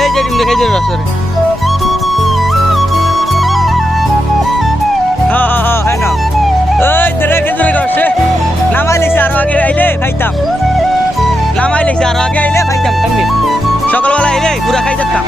এই যে ডিম দেখে যে রাস্তায় হ্যাঁ না ওই ধরে খেজুরি গাছ নামাই লেছে আরো আগে আইলে খাইতাম নামাই লেছে আরো আগে আইলে খাইতাম কামবি সকালবেলা আইলে পুরা খাই যেতাম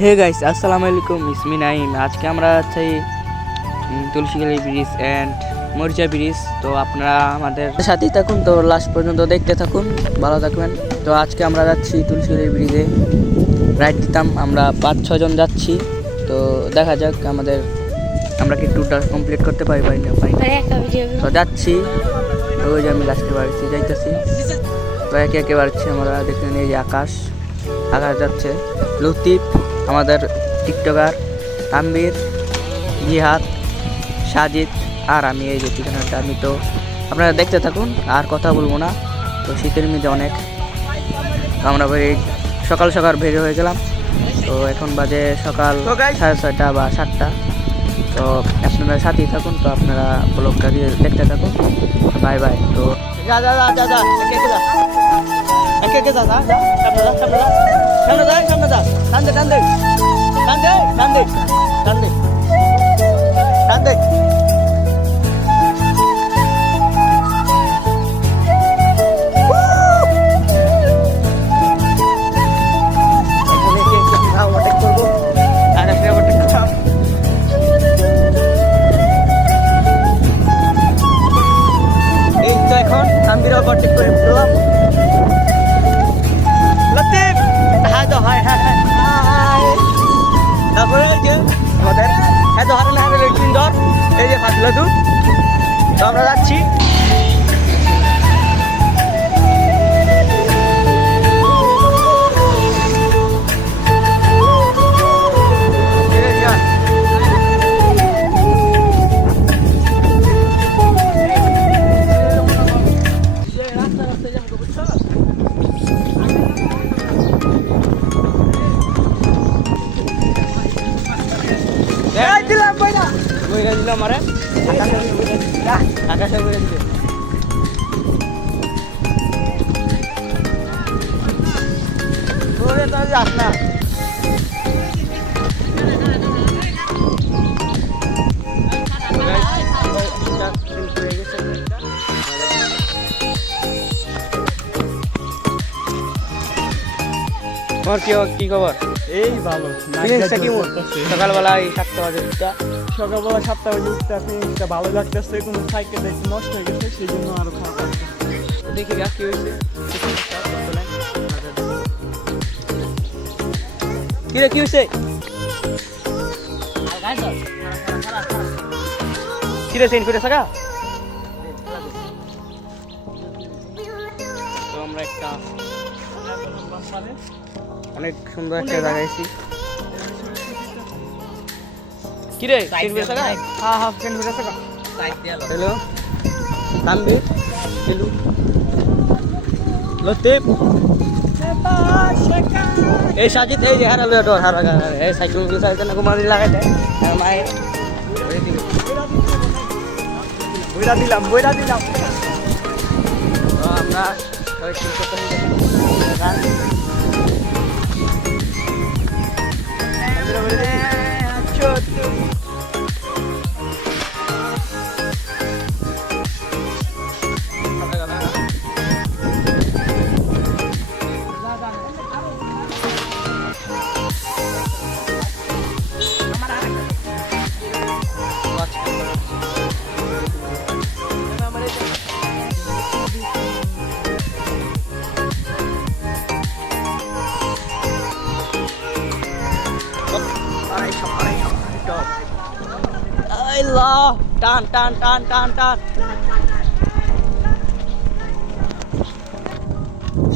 হে গাইস আসসালামু আলাইকুম ইসমি নাইম আজকে আমরা আছি তুলসীগালি ব্রিজ অ্যান্ড মরিচা ব্রিজ। তো আপনারা আমাদের সাথেই থাকুন, তো লাস্ট পর্যন্ত দেখতে থাকুন, ভালো থাকবেন। তো আজকে আমরা যাচ্ছি তুলসীগালি ব্রিজে রাইড দিতাম, আমরা 5-6 জন যাচ্ছি। তো দেখা যাক আমরা কি ট্যুরটা কমপ্লিট করতে পারি না তো যাচ্ছি। তো ওই যে আমি লাস্টে বাড়ছি যাইতেছি, তো একে একে বাড়ছি। আমরা দেখতে নিয়ে যে আকাশ যাচ্ছে, লতিফ আমাদের টিকটকার, তানবীর, জিহাদ, সাজিদ আর আমি এই যে ঠিকানাটা। আমি তো আপনারা দেখতে থাকুন, আর কথা বলবো না। তো শীতের মধ্যে অনেক আমরা সকাল সকাল বের হয়ে গেলাম। তো এখন বাজে সকাল 6:30 বা 7টা। তো আপনারা সাথেই থাকুন, তো আপনারা ব্লগটা দিয়ে দেখতে থাকুন। Bye bye. তো যা যা যা যা যা একে একে যা যা যা সামনে যা সামনে যা সামনে যা সামনে যা টান দে টান দে টান দে টান দে টান দে টান দে। এখন তানবীর ওভারটেক করে ফেললাম। লতিফ হাই তো হাই হাই হাই। তারপরে আমাদের এত হারে না হারে সুন্দর এই যে ফাজলা দূর। তো আমরা যাচ্ছি। দিলাম আরে আকাশে বইরা দিবে। তোরে তো যাস না। কি খবর? এই ভালো। সকালবেলা 7টা বাজে সকালবেলা 7টা বাজে উঠতে ফিনিশটা ভালো লাগতেছে। কোনো সাইকেলটা একটু নষ্ট হয়ে গেছে, সেই জন্য আরো খারাপ লাগছে। দেখি কি হয়েছে। কিরে কি হয়েছে? কিরে চেঞ্জ করে থাকা। তো আমরা একটা অনেক সুন্দর একটা জায়গায় আছি। কিরে চেঞ্জ করে থাকা। হ্যাঁ হ্যাঁ চেঞ্জ করে থাকা। হ্যালো তানবীর, হ্যালো লতিফ, এই সাজিদ, এই যে হারালো ডর হারা এই সাইকেলগুলো সাইতে না কুমারি লাগাই দেয় আর মায়ে বইরা দিলাম। তো আমরা সবাই শুরু করতে গান। টান টান টান টান টান।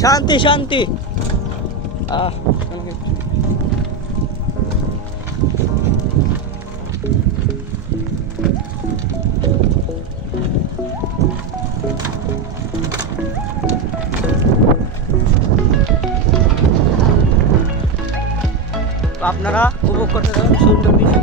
শান্তি শান্তি। আপনারা উপভোগ করতে সুন্দর দৃশ্য।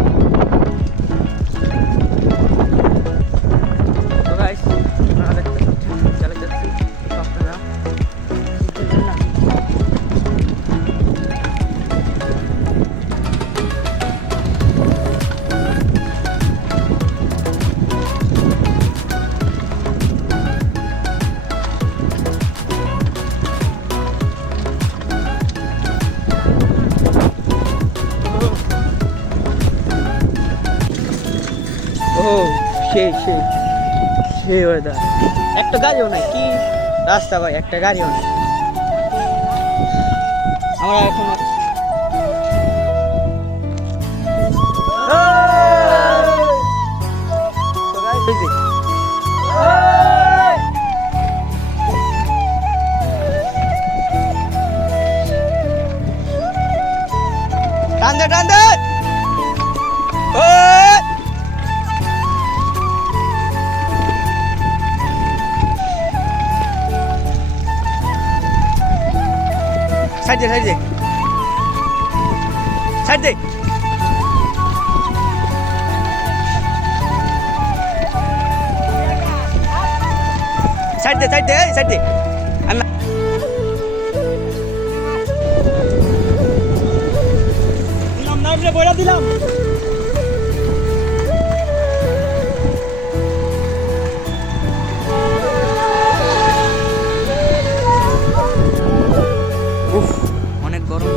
ও সেই সেই সেই ওয়েদার, একটা গাড়িও নাই, কি রাস্তা ভাই, একটা গাড়িও নাই। আমরা এখন টান দে টান দে, সাইড দে সাইড দে সাইড দে, সাইড দে সাইড দে সাইড দে। দিলাম নাইলে বইরা দিলাম। উফ অনেক গরম।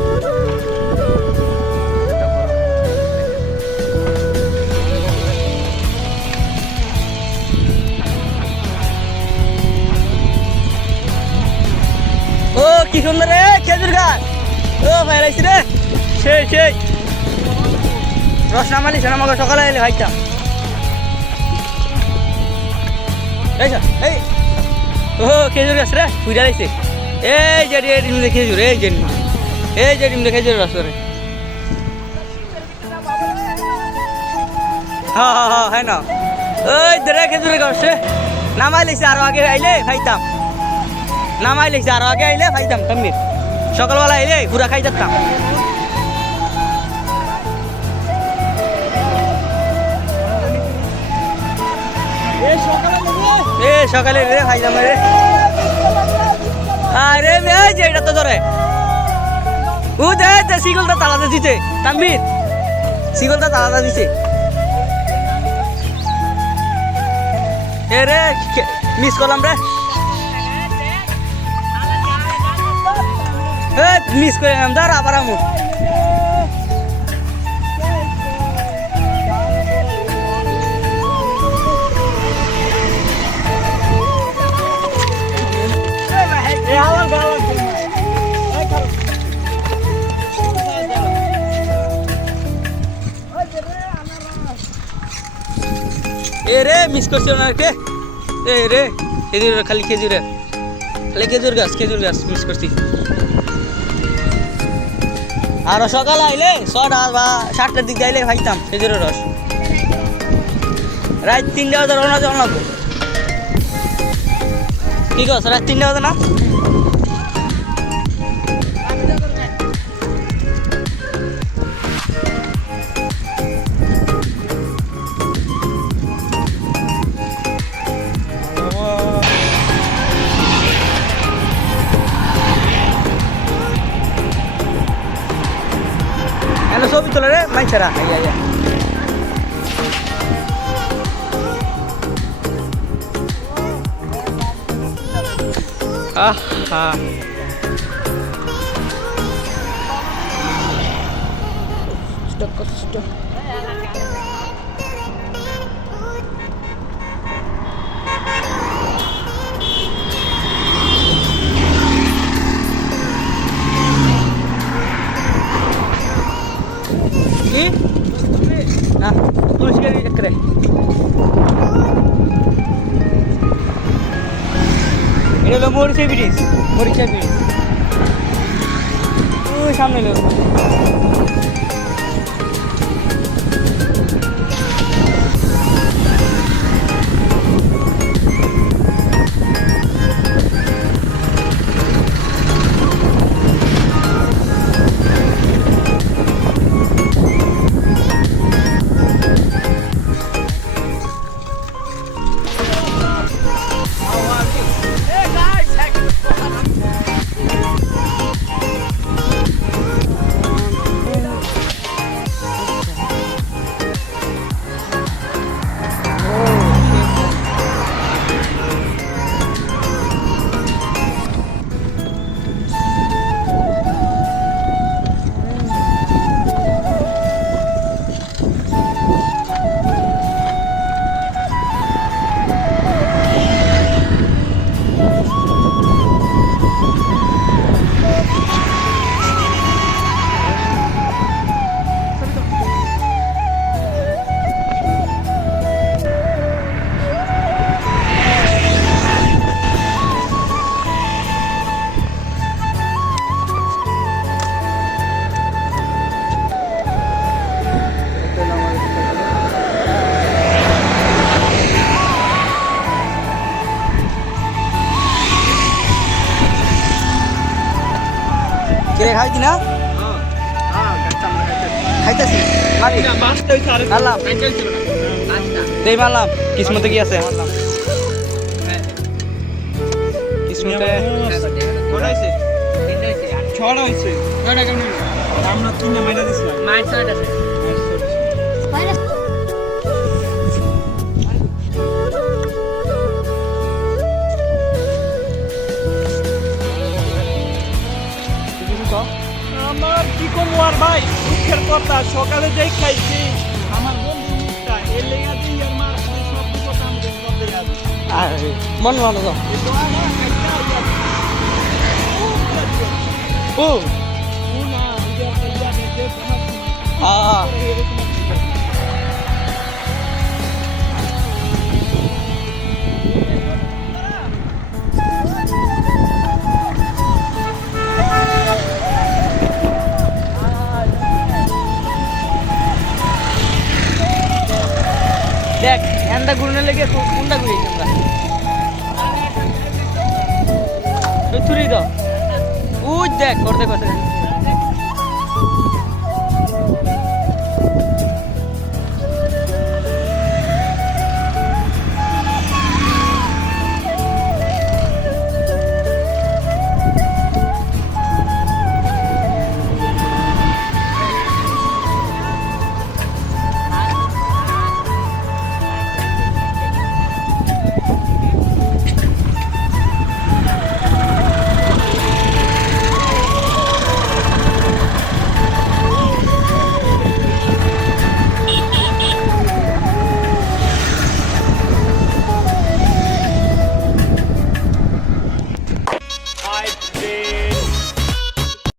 ও কি সুন্দর রে খেজুর গাছ, ও ভাই রাইছি রে, সেই সেই রস নামালি সে আমাকে সকালে এলে ভাইটা এই ও খেজুর গাছ রে পুজা রাইছে, এই যে ডিমে খেজুর, এই যে ডিমে খেজুর রস করে। হ্যাঁ হ্যাঁ হ্যাঁ হ্যাঁ না ওই ধরে খেজুরের গাছ রে নামাই লিখছে, আরো আগে আইলে খাইতাম, নামাই লিখছে আরো আগে আইলে খাইতাম তাম্মির, সকালবেলা আইলে পুরা খাই যেতাম। এ সকালে রে খাইতাম রে, আরে এই যে এটা তো ধরে ও দে শিকলটা তালাতে দিছে তাম্বির, শিকলটা তালাতে দিছে। এ রে মিস করলাম রে, মিস করে দাঁড়া আবার আমু। এ রে মিস করছে ওনাকে, এ রে খেজুর খালি খেজুর গাছ মিস করছি। আর সকাল আইলে 6টা বা 7টার দিক আইলে খাইতাম খেজুরের রস, রাত 3টা বাজে রওনা যাওয়া লাগবো। ঠিক আছে রাত 3টা বাজে না, ছবি তোলে রে মাইছারা। আহা কষ্ট কি না তুলসী গাড়ি একরে এটা হলো মরিচা ব্রিজ, ওই সামনে লোক। খাইতি না খাইতেছি মারি মারলাম দেই মারলাম কিসমতে কি আছে কিসমতে ছড়া হয়েছে আমরা কিনে মাইনা দিছিলাম আমার কি করবো আর ভাই দুঃখের কথা সকালে যাই খাইছি আমার বন্ধু মুখটা এর লেগে দিই আর মার খাই সব কথা আমি সব লেগে আছি আরে মন ভালো তো তো আমার একটা ও না দেখ এন্দা ঘুরনে লেগে কোনটা ঘুরিয়েছি আমরা তুই দাও ওই দেখ করতে করতে